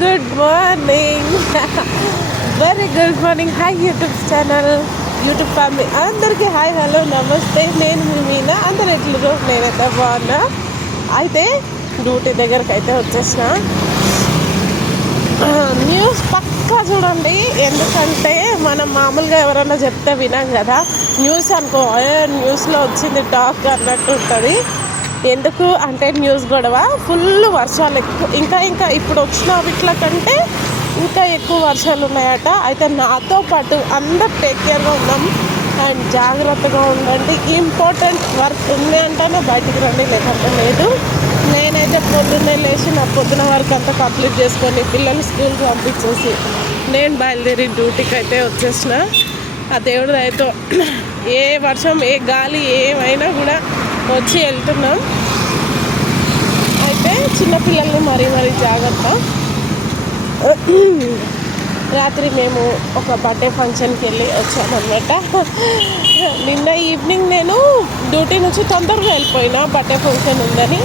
Good morning. Very good morning. Hi YouTube channel, YouTube family అందరికీ hi, hello, నమస్తే. నేను మీ మీనా. అందరు ఎట్లు? నేనైతే బాగున్నా. అయితే డ్యూటీ దగ్గరకు అయితే వచ్చేసిన. న్యూస్ పక్కా చూడండి, ఎందుకంటే మనం మామూలుగా ఎవరన్నా చెప్తే వినాం కదా, న్యూస్ అనుకో న్యూస్లో వచ్చింది టాక్ అన్నట్టు ఉంటుంది. ఎందుకు అంటే న్యూస్ గొడవ, ఫుల్ వర్షాలు ఎక్కువ, ఇంకా ఇప్పుడు వచ్చిన వీటిల కంటే ఇంకా ఎక్కువ వర్షాలు ఉన్నాయట. అయితే నాతో పాటు అందరు టేక్ కేర్గా ఉన్నాం అండ్ జాగ్రత్తగా ఉండండి. ఇంపార్టెంట్ వర్క్ ఉంది అంటేనే బయటికి రండి, లేకపోతే లేదు. నేనైతే పొద్దున్నే లేచి నా పొద్దున వర్క్ అంతా కంప్లీట్ చేసుకొని పిల్లలు స్కూల్కి పంపించేసి నేను బయలుదేరి డ్యూటీకి అయితే వచ్చేసిన. ఆ దేవుడి దయతో ఏ వర్షం ఏ గాలి ఏమైనా కూడా వచ్చి వెళ్తున్నాం. అయితే చిన్నపిల్లల్ని మరీ జాగ్రత్త. రాత్రి మేము ఒక బర్త్డే ఫంక్షన్కి వెళ్ళి వచ్చామన్నమాట. నిన్న ఈవినింగ్ నేను డ్యూటీ నుంచి తొందరగా వెళ్ళిపోయినా, బర్త్డే ఫంక్షన్ ఉందని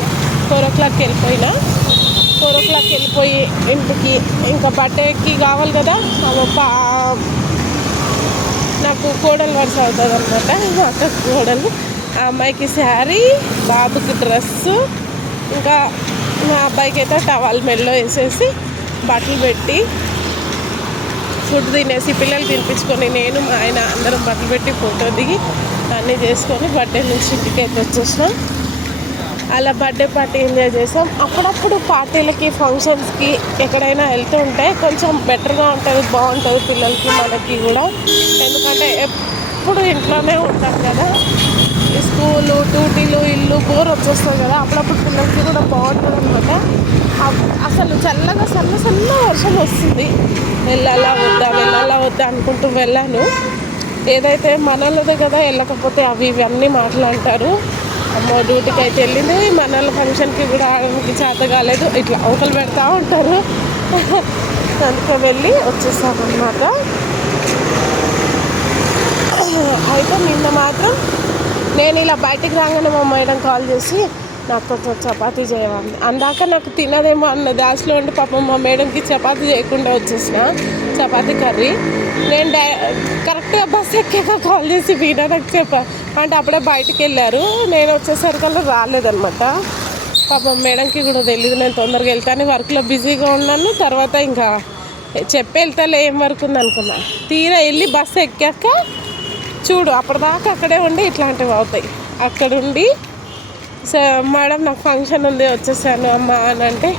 4 o'clock వెళ్ళిపోయినా. 4 o'clock వెళ్ళిపోయి ఇంటికి ఇంకా బర్త్డేకి కావాలి కదా, నాకు కోడలు వరుస అవుతుంది అనమాట. మా అక్క కోడలు, ఆ అమ్మాయికి శారీ, బాబుకి డ్రెస్సు, ఇంకా మా అబ్బాయికి అయితే టవల్ మెడలో వేసేసి బట్టలు పెట్టి ఫుడ్ తినేసి పిల్లలు తినిపించుకొని నేను మా ఆయన అందరం బట్టలు పెట్టి ఫోటో దిగి అన్నీ చేసుకొని బర్త్డే నుంచి ఇంటికి అయితే వచ్చేసినాం. అలా బర్త్డే పార్టీ ఎంజాయ్ చేసాం. అప్పుడప్పుడు పార్టీలకి ఫంక్షన్స్కి ఎక్కడైనా వెళ్తూ ఉంటే కొంచెం బెటర్గా ఉంటుంది, బాగుంటుంది పిల్లలకి మనకి కూడా. ఎందుకంటే ఎప్పుడు ఇంట్లోనే ఉంటాం కదా, స్కూలు డ్యూటీలు ఇల్లు బోర్ వచ్చేస్తాయి కదా, అప్పుడప్పుడు పిల్లలకి కూడా బాగుంటుంది అనమాట. అసలు చల్లగా సన్న వర్షం వస్తుంది. వెళ్ళాలా వద్దా అనుకుంటూ వెళ్ళాను. ఏదైతే మనలదే కదా, వెళ్ళకపోతే అవి ఇవన్నీ మాట్లాడతారు. అమ్మో డ్యూటీకి అయితే వెళ్ళింది, మనల ఫంక్షన్కి కూడా ఆడడానికి చేత కాలేదు, ఇట్లా అవకలు పెడతా ఉంటారు. అందుకే వెళ్ళి వచ్చేసామన్నమాట. అయితే నిన్న మాత్రం నేను ఇలా బయటికి రాగానే మా మేడం కాల్ చేసి నాకు కొంచెం చపాతీ చేయవాలి. అందాక నాకు తినదేమో అన్న దాసులో ఉండి పాపం మా మేడంకి చపాతీ చేయకుండా వచ్చేసిన, చపాతీ కర్రీ. నేను కరెక్ట్గా బస్ ఎక్కాక కాల్ చేసి వీడా నాకు అంటే అప్పుడే బయటికి వెళ్ళారు. నేను వచ్చేసరికల్లా రాలేదన్నమాట. పాపం మేడంకి కూడా తెలియదు నేను తొందరగా వెళ్తాను, వర్క్లో బిజీగా ఉన్నాను. తర్వాత ఇంకా చెప్పి వెళ్తాలే, ఏం వర్క్ ఉంది అనుకున్నా. తీరా వెళ్ళి బస్సు ఎక్కాక చూడు అప్పటిదాకా అక్కడే ఉండి ఇట్లాంటివి అవుతాయి. అక్కడుండి మేడం నాకు ఫంక్షన్ ఉంది వచ్చేసాను అమ్మ అని అంటే,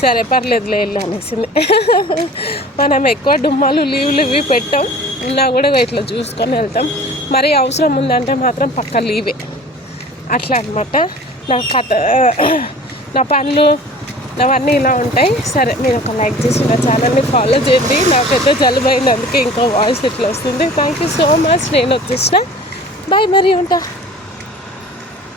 సరే పర్లేదులే వెళ్ళు అనేసింది. మనం ఎక్కువ డుమ్మాలు లీవ్లు ఇవి పెట్టాం, ఉన్నా కూడా ఇట్లా చూసుకొని వెళ్తాం. మరీ అవసరం ఉందంటే మాత్రం పక్క లీవే, అట్లా అనమాట. నా పనులు అవన్నీ ఇలా ఉంటాయి. సరే మీరు ఒక లైక్ చేసి నా ఛానల్ని ఫాలో చేయండి. నాకైతే జలుబు అయింది, అందుకే ఇంకా వాయిస్ ఇట్లా వస్తుంది. Thank you so much. నేను వచ్చేసిన. బాయ్, మరి ఉంటా.